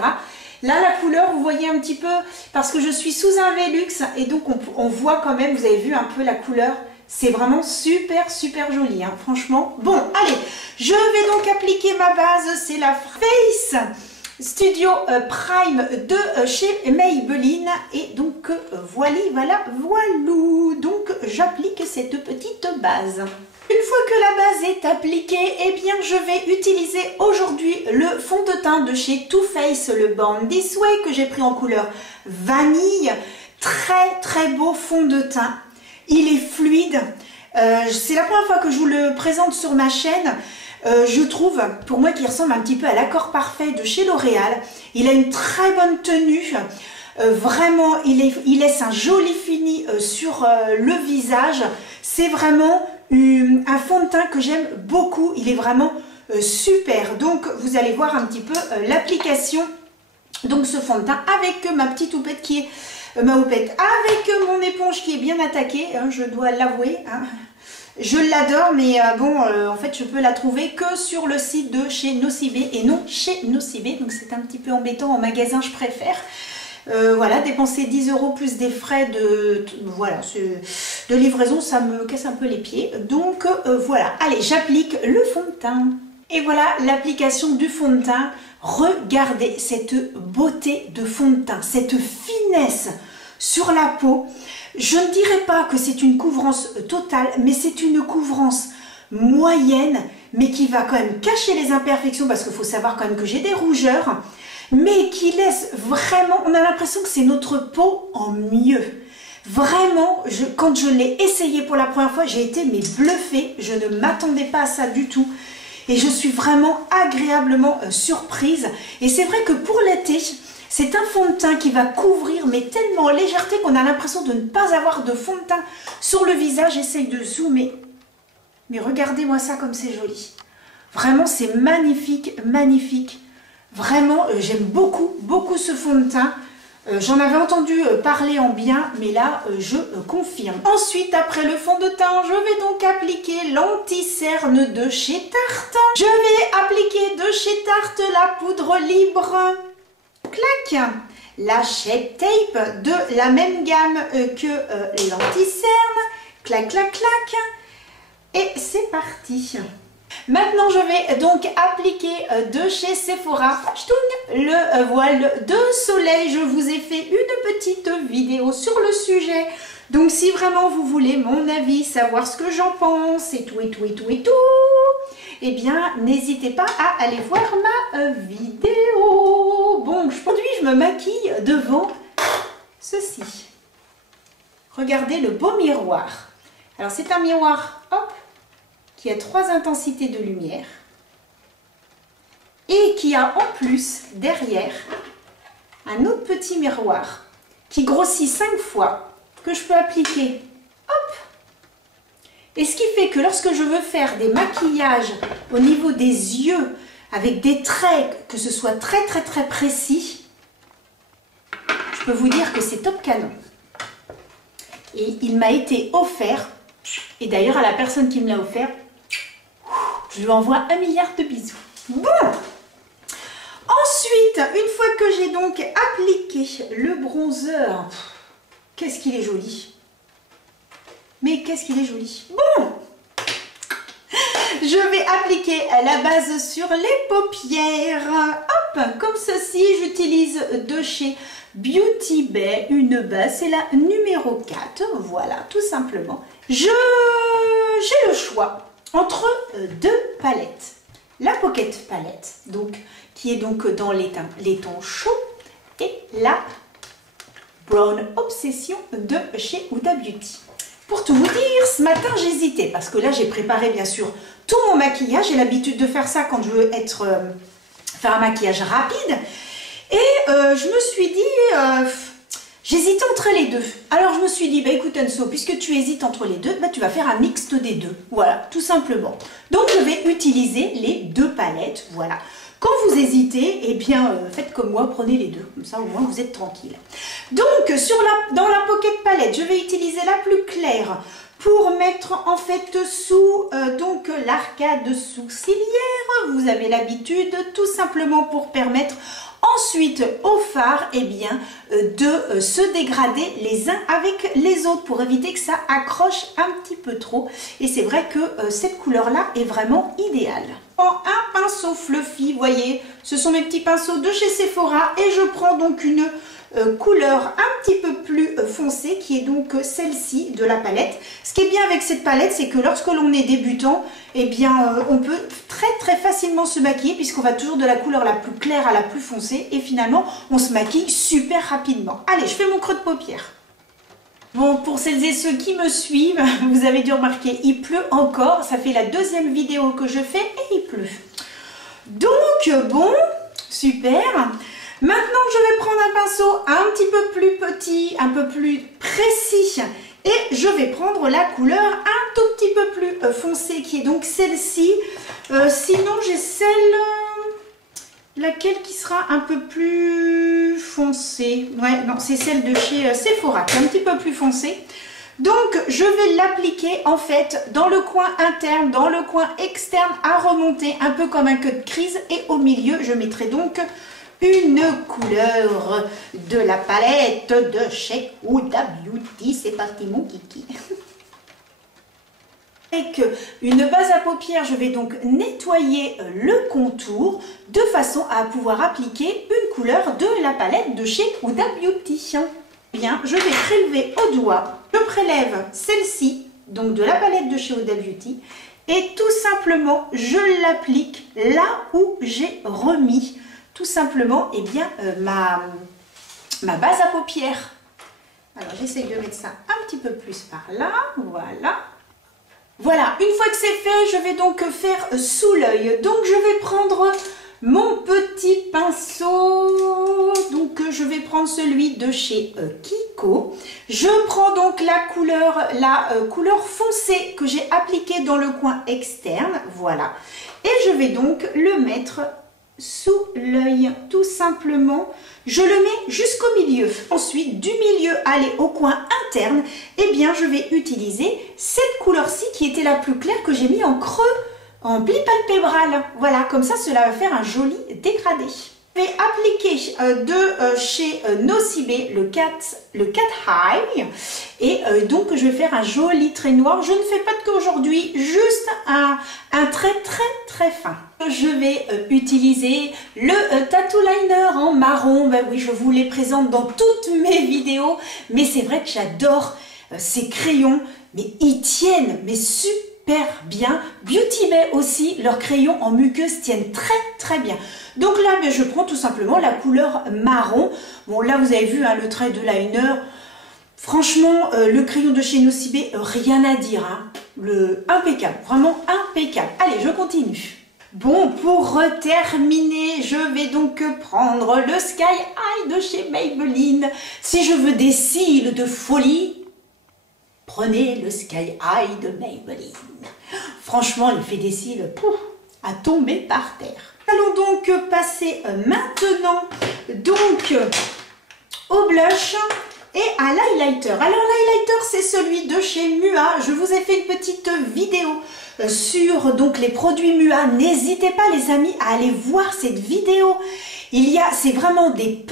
Là, la couleur, vous voyez un petit peu, parce que je suis sous un Velux, et donc on voit quand même, vous avez vu un peu la couleur, c'est vraiment super joli, hein, franchement. Bon, allez, je vais donc appliquer ma base, c'est la Face Studio Prime de chez Maybelline, et donc voilà, donc j'applique cette petite base. Une fois que la base est appliquée, eh bien je vais utiliser aujourd'hui le fond de teint de chez Too Faced, le Born This Way, que j'ai pris en couleur vanille. Très beau fond de teint. Il est fluide. C'est la première fois que je vous le présente sur ma chaîne. Je trouve, pour moi, qu'il ressemble un petit peu à l'accord parfait de chez L'Oréal. Il a une très bonne tenue. Vraiment, il laisse un joli fini sur le visage. C'est vraiment un fond de teint que j'aime beaucoup, il est vraiment super. Donc vous allez voir un petit peu l'application, donc ce fond de teint avec ma petite houppette qui est ma houppette, avec mon éponge qui est bien attaquée, hein, je dois l'avouer, hein. Je l'adore, mais en fait je peux la trouver que sur le site de chez Nocibé et non chez Nocibé, donc c'est un petit peu embêtant, en magasin je préfère. Voilà, dépenser 10 € plus des frais voilà, de livraison, ça me casse un peu les pieds. Donc voilà, allez, j'applique le fond de teint. Et voilà l'application du fond de teint. Regardez cette beauté de fond de teint, cette finesse sur la peau. Je ne dirais pas que c'est une couvrance totale, mais c'est une couvrance moyenne, mais qui va quand même cacher les imperfections, parce qu'il faut savoir quand même que j'ai des rougeurs, mais qui laisse vraiment, on a l'impression que c'est notre peau en mieux. Vraiment, quand je l'ai essayé pour la première fois, j'ai été bluffée, je ne m'attendais pas à ça du tout. Et je suis vraiment agréablement surprise. Et c'est vrai que pour l'été, c'est un fond de teint qui va couvrir, mais tellement en légèreté qu'on a l'impression de ne pas avoir de fond de teint sur le visage. J'essaye de zoomer. Mais regardez-moi ça comme c'est joli. Vraiment, c'est magnifique, magnifique. Vraiment, j'aime beaucoup, beaucoup ce fond de teint. J'en avais entendu parler en bien, mais là, je confirme. Ensuite, après le fond de teint, je vais donc appliquer l'anti-cerne de chez Tarte. Je vais appliquer de chez Tarte la poudre libre. Clac! La Shape Tape de la même gamme que l'anti-cerne. Clac, clac, clac. Et c'est parti. Maintenant, je vais donc appliquer de chez Sephora le voile de soleil. Je vous ai fait une petite vidéo sur le sujet. Donc, si vraiment vous voulez mon avis, savoir ce que j'en pense et tout, et tout, et tout, et tout, eh bien, n'hésitez pas à aller voir ma vidéo. Bon, aujourd'hui, je me maquille devant ceci. Regardez le beau miroir. Alors, c'est un miroir, hop, qui a 3 intensités de lumière et qui a en plus derrière un autre petit miroir qui grossit 5 fois, que je peux appliquer, hop, et ce qui fait que lorsque je veux faire des maquillages au niveau des yeux avec des traits, que ce soit très très très précis, je peux vous dire que c'est top canon. Et il m'a été offert, et d'ailleurs à la personne qui me l'a offert, je lui envoie 1 milliard de bisous. Bon, ensuite, une fois que j'ai donc appliqué le bronzer, qu'est-ce qu'il est joli. Mais qu'est-ce qu'il est joli. Bon, je vais appliquer la base sur les paupières. Hop, comme ceci, j'utilise de chez Beauty Bay une base, c'est la numéro 4. Voilà, tout simplement. J'ai le choix entre 2 palettes. La Pocket Palette, donc, qui est donc dans les tons chauds, et la Brown Obsession de chez Huda Beauty. Pour tout vous dire, ce matin j'hésitais, parce que là j'ai préparé bien sûr tout mon maquillage. J'ai l'habitude de faire ça quand je veux faire un maquillage rapide. Et je me suis dit... j'hésitais entre les deux. Alors je me suis dit, bah écoute Anso, puisque tu hésites entre les deux, bah, tu vas faire un mixte des deux. Voilà, tout simplement. Donc je vais utiliser les 2 palettes. Voilà. Quand vous hésitez, eh bien faites comme moi, prenez les deux. Comme ça au moins vous êtes tranquille. Donc dans la Pocket Palette, je vais utiliser la plus claire pour mettre en fait sous donc l'arcade sourcilière. Vous avez l'habitude, tout simplement pour permettre ensuite au fard, eh bien, de se dégrader les uns avec les autres pour éviter que ça accroche un petit peu trop. Et c'est vrai que cette couleur-là est vraiment idéale. En un pinceau fluffy, vous voyez, ce sont mes petits pinceaux de chez Sephora et je prends donc une couleur un petit peu plus foncée qui est donc celle-ci de la palette. Ce qui est bien avec cette palette, c'est que lorsque l'on est débutant, eh bien on peut très facilement se maquiller puisqu'on va toujours de la couleur la plus claire à la plus foncée et finalement on se maquille super rapidement. Allez, je fais mon creux de paupière. Bon, pour celles et ceux qui me suivent, vous avez dû remarquer, il pleut encore. Ça fait la 2e vidéo que je fais et il pleut. Donc, bon, super. Maintenant, je vais prendre un pinceau un petit peu plus petit, un peu plus précis. Et je vais prendre la couleur un tout petit peu plus foncée, qui est donc celle-ci. Sinon, j'ai celle... laquelle qui sera un peu plus foncée. Ouais, non, c'est celle de chez Sephora, qui est un petit peu plus foncée. Donc, je vais l'appliquer en fait dans le coin interne, dans le coin externe à remonter, un peu comme un queue de crise. Et au milieu, je mettrai donc une couleur de la palette de chez Huda Beauty. C'est parti mon kiki. Avec une base à paupières, je vais donc nettoyer le contour de façon à pouvoir appliquer une couleur de la palette de chez Huda Beauty. Bien, je vais prélever au doigt, je prélève celle-ci, donc de la palette de chez Huda Beauty, et tout simplement, je l'applique là où j'ai remis, tout simplement, eh bien, ma base à paupières. Alors, j'essaye de mettre ça un petit peu plus par là, voilà. Voilà, une fois que c'est fait, je vais donc faire sous l'œil. Donc, je vais prendre mon petit pinceau. Donc, je vais prendre celui de chez Kiko. Je prends donc la couleur foncée que j'ai appliquée dans le coin externe. Voilà. Et je vais donc le mettre sous l'œil, tout simplement. Je le mets jusqu'au milieu. Ensuite, du milieu aller au coin interne, eh bien, je vais utiliser cette couleur-ci qui était la plus claire que j'ai mis en creux, en pli palpébral. Voilà, comme ça, cela va faire un joli dégradé. Je vais appliquer de chez Nocibé le Cat Eye et donc je vais faire un joli trait noir. Je ne fais pas de qu'aujourd'hui, juste un trait très fin. Je vais utiliser le Tattoo Liner en marron. Ben oui, je vous les présente dans toutes mes vidéos, mais c'est vrai que j'adore ces crayons, mais ils tiennent mais super bien. Beauty Bay aussi, leurs crayons en muqueuse tiennent très bien. Donc là, ben, je prends tout simplement la couleur marron. Bon, là, vous avez vu hein, le trait de liner. Franchement, le crayon de chez Nocibé, rien à dire. Hein. Impeccable, vraiment impeccable. Allez, je continue. Bon, pour terminer, je vais donc prendre le Sky Eye de chez Maybelline. Si je veux des cils de folie, prenez le Sky Eye de Maybelline. Franchement, l'effet des cils, pouf, à tomber par terre. Allons donc passer maintenant donc au blush et à l'highlighter. Alors l'highlighter, c'est celui de chez Mua. Je vous ai fait une petite vidéo sur donc les produits Mua. N'hésitez pas les amis à aller voir cette vidéo. C'est vraiment des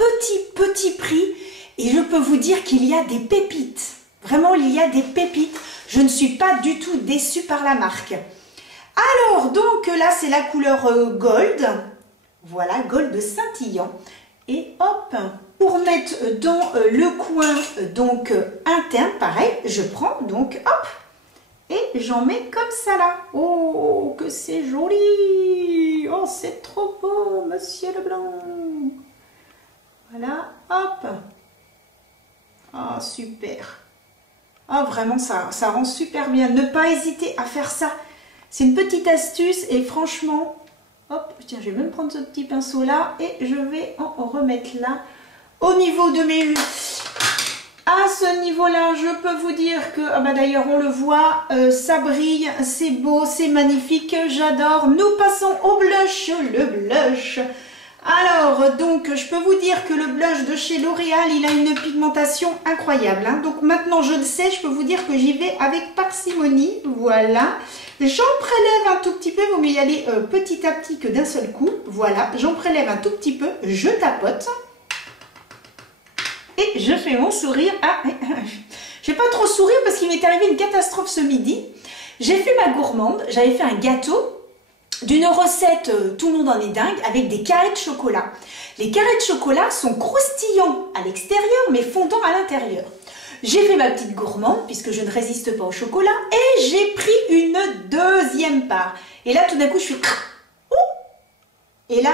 petits prix et je peux vous dire qu'il y a des pépites. Vraiment, il y a des pépites. Je ne suis pas du tout déçue par la marque. Alors, donc là, c'est la couleur gold. Voilà, gold scintillant. Et hop, pour mettre dans le coin donc interne, pareil, je prends donc hop, et j'en mets comme ça là. Oh, que c'est joli! Oh, c'est trop beau, monsieur Leblanc. Voilà, hop. Ah, super. Ah, vraiment, ça rend super bien. Ne pas hésiter à faire ça. C'est une petite astuce et franchement, hop, tiens, je vais même prendre ce petit pinceau là et je vais en remettre là au niveau de mes... À ce niveau-là, je peux vous dire que, ah bah d'ailleurs, on le voit, ça brille, c'est beau, c'est magnifique, j'adore. Nous passons au blush, le blush. Alors, donc, je peux vous dire que le blush de chez L'Oréal, il a une pigmentation incroyable. Hein. Donc, maintenant, je le sais, je peux vous dire que j'y vais avec parcimonie. Voilà. J'en prélève un tout petit peu, vaut mieux y aller petit à petit que d'un seul coup. Voilà, j'en prélève un tout petit peu, je tapote. Et je fais mon sourire. Ah, je ne vais pas trop sourire parce qu'il m'est arrivé une catastrophe ce midi. J'ai fait ma gourmande, j'avais fait un gâteau d'une recette, tout le monde en est dingue, avec des carrés de chocolat. Les carrés de chocolat sont croustillants à l'extérieur, mais fondants à l'intérieur. J'ai fait ma petite gourmande, puisque je ne résiste pas au chocolat, et j'ai pris une deuxième part. Et là, tout d'un coup, je suis... Et là,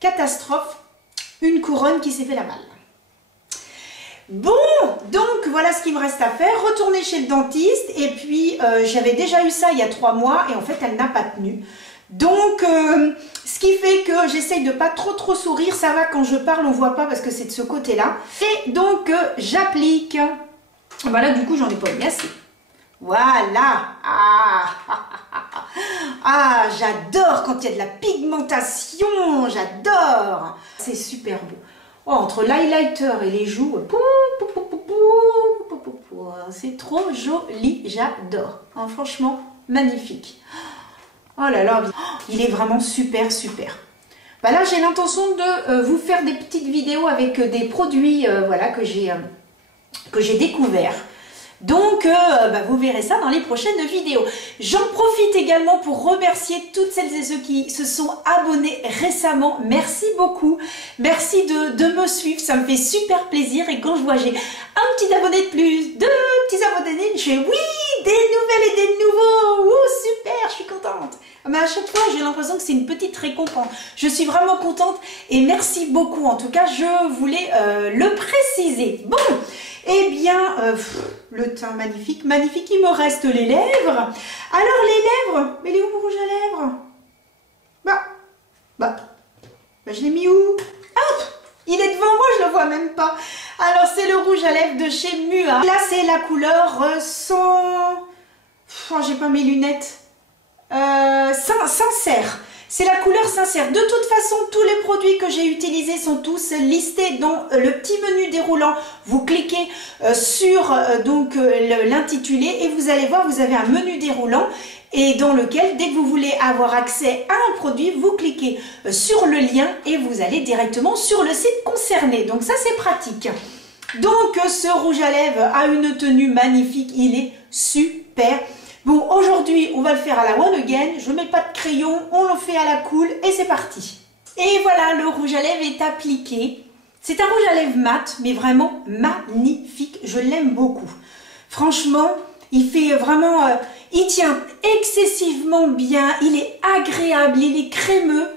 catastrophe, une couronne qui s'est fait la malle. Bon, donc voilà ce qu'il me reste à faire, retourner chez le dentiste et puis j'avais déjà eu ça il y a 3 mois et en fait elle n'a pas tenu. Donc ce qui fait que j'essaye de pas trop sourire, ça va quand je parle on voit pas parce que c'est de ce côté-là. Et donc j'applique, voilà du coup j'en ai pas mis assez. Voilà, j'adore quand il y a de la pigmentation, j'adore, c'est super beau. Oh, entre l'highlighter et les joues, c'est trop joli, j'adore. Oh, franchement, magnifique. Oh là là, il est vraiment super. Bah là, j'ai l'intention de vous faire des petites vidéos avec des produits voilà, que j'ai découverts. Donc, vous verrez ça dans les prochaines vidéos. J'en profite également pour remercier toutes celles et ceux qui se sont abonnés récemment. Merci beaucoup. Merci de me suivre. Ça me fait super plaisir. Et quand je vois j'ai un petit abonné de plus, deux petits abonnés, je fais oui, des nouvelles et des nouveaux. Ouh, super, je suis contente. Mais à chaque fois, j'ai l'impression que c'est une petite récompense. Je suis vraiment contente et merci beaucoup. En tout cas, je voulais le préciser. Bon. Eh bien, le teint magnifique, magnifique, il me reste les lèvres. Alors les lèvres, mais il est où mon rouge à lèvres? Bah, je l'ai mis où? Hop, il est devant moi, je le vois même pas. Alors c'est le rouge à lèvres de chez Mua. Là c'est la couleur sans... Oh, j'ai pas mes lunettes. Sincère. C'est la couleur sincère. De toute façon, tous les produits que j'ai utilisés sont tous listés dans le petit menu déroulant. Vous cliquez sur l'intitulé et vous allez voir, vous avez un menu déroulant et dans lequel, dès que vous voulez avoir accès à un produit, vous cliquez sur le lien et vous allez directement sur le site concerné. Donc ça, c'est pratique. Donc ce rouge à lèvres a une tenue magnifique. Il est super. Bon, aujourd'hui, on va le faire à la One Again. Je ne mets pas de crayon, on le fait à la cool et c'est parti. Et voilà, le rouge à lèvres est appliqué. C'est un rouge à lèvres mat, mais vraiment magnifique. Je l'aime beaucoup. Franchement, il fait vraiment... il tient excessivement bien. Il est agréable, il est crémeux.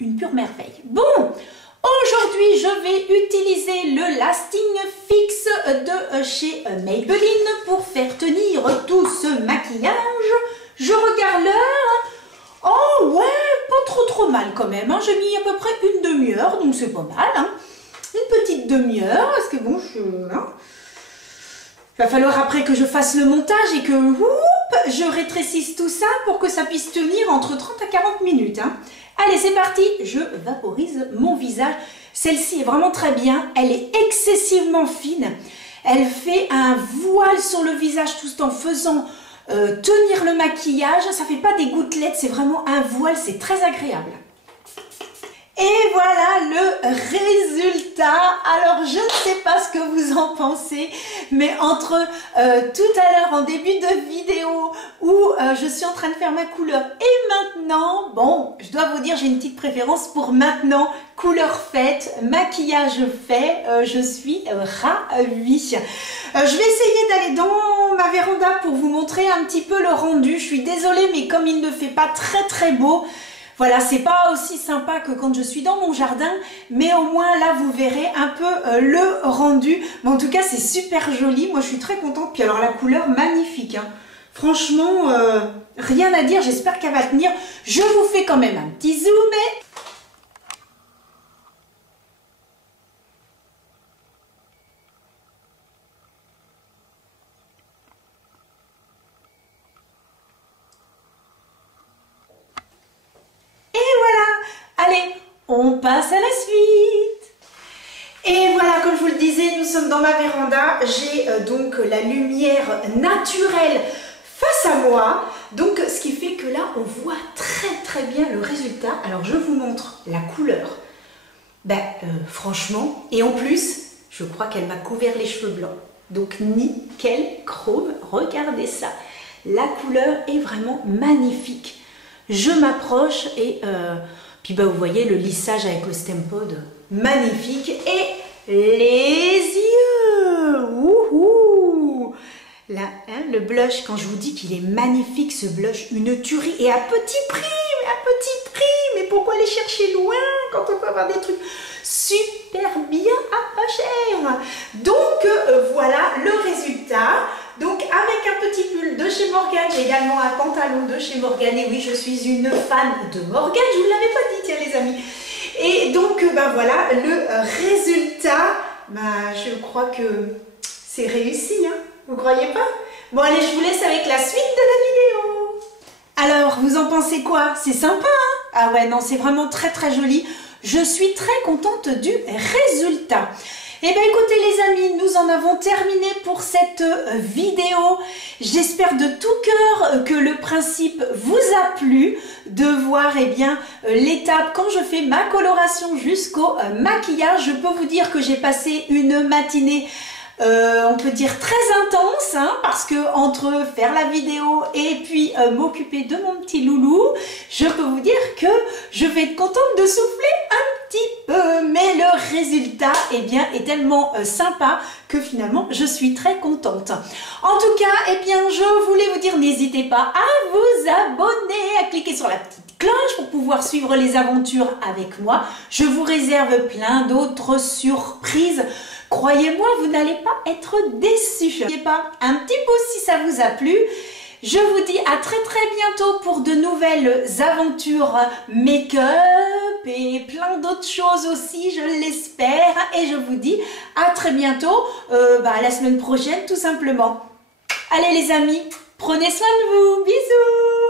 Une pure merveille. Bon, aujourd'hui, je vais utiliser le Lasting Fix de chez Maybelline pour faire tenir tout ce maquillage. Je regarde l'heure. Oh ouais, pas trop mal quand même. Hein. J'ai mis à peu près une demi-heure, donc c'est pas mal. Hein. Une petite demi-heure, parce que bon, il va falloir après que je fasse le montage et que je rétrécisse tout ça pour que ça puisse tenir entre 30 à 40 minutes. Hein. Allez, c'est parti, je vaporise mon visage. Celle-ci est vraiment très bien, elle est excessivement fine. Elle fait un voile sur le visage tout en faisant tenir le maquillage. Ça ne fait pas des gouttelettes, c'est vraiment un voile, c'est très agréable. Et voilà le résultat. Alors, je ne sais pas ce que vous en pensez, mais entre tout à l'heure en début de vidéo où je suis en train de faire ma couleur et maintenant, bon, je dois vous dire, j'ai une petite préférence pour maintenant. Couleur faite, maquillage fait, je suis ravie. Je vais essayer d'aller dans ma véranda pour vous montrer un petit peu le rendu. Je suis désolée, mais comme il ne fait pas très beau, voilà, c'est pas aussi sympa que quand je suis dans mon jardin, mais au moins là vous verrez un peu le rendu. Mais en tout cas c'est super joli, moi je suis très contente. Puis alors la couleur magnifique, hein. Franchement rien à dire, j'espère qu'elle va tenir. Je vous fais quand même un petit zoom. Allez, on passe à la suite. Et voilà, comme je vous le disais, nous sommes dans ma véranda. J'ai donc la lumière naturelle face à moi. Donc, ce qui fait que là, on voit très bien le résultat. Alors, je vous montre la couleur. Franchement, et en plus, je crois qu'elle m'a couvert les cheveux blancs. Donc, nickel chrome. Regardez ça. La couleur est vraiment magnifique. Je m'approche et... puis vous voyez le lissage avec le Stempod, magnifique. Et les yeux, wouhou. Là, hein, le blush, quand je vous dis qu'il est magnifique ce blush, une tuerie et à petit prix, mais pourquoi aller chercher loin quand on peut avoir des trucs super bien à pas cher. Donc voilà le résultat. Donc avec un petit pull de chez Morgane, j'ai également un pantalon de chez Morgane. Et oui, je suis une fan de Morgane, je ne vous l'avais pas dit, tiens les amis. Et donc voilà le résultat. Je crois que c'est réussi, hein. Vous croyez pas? Bon allez, je vous laisse avec la suite de la vidéo. Alors, vous en pensez quoi? C'est sympa, hein? Ah ouais, non, c'est vraiment très joli. Je suis très contente du résultat. Eh bien écoutez les amis, nous en avons terminé pour cette vidéo. J'espère de tout cœur que le principe vous a plu, de voir l'étape quand je fais ma coloration jusqu'au maquillage. Je peux vous dire que j'ai passé une matinée on peut dire très intense, hein, parce que entre faire la vidéo et puis m'occuper de mon petit loulou, je peux vous dire que je vais être contente de souffler un petit peu, mais le résultat est tellement sympa que finalement je suis très contente. En tout cas, je voulais vous dire, n'hésitez pas à vous abonner, à cliquer sur la petite cloche pour pouvoir suivre les aventures avec moi. Je vous réserve plein d'autres surprises. Croyez-moi, vous n'allez pas être déçus. N'oubliez pas un petit pouce si ça vous a plu. Je vous dis à très bientôt pour de nouvelles aventures make-up et plein d'autres choses aussi, je l'espère. Et je vous dis à très bientôt, la semaine prochaine tout simplement. Allez les amis, prenez soin de vous, bisous!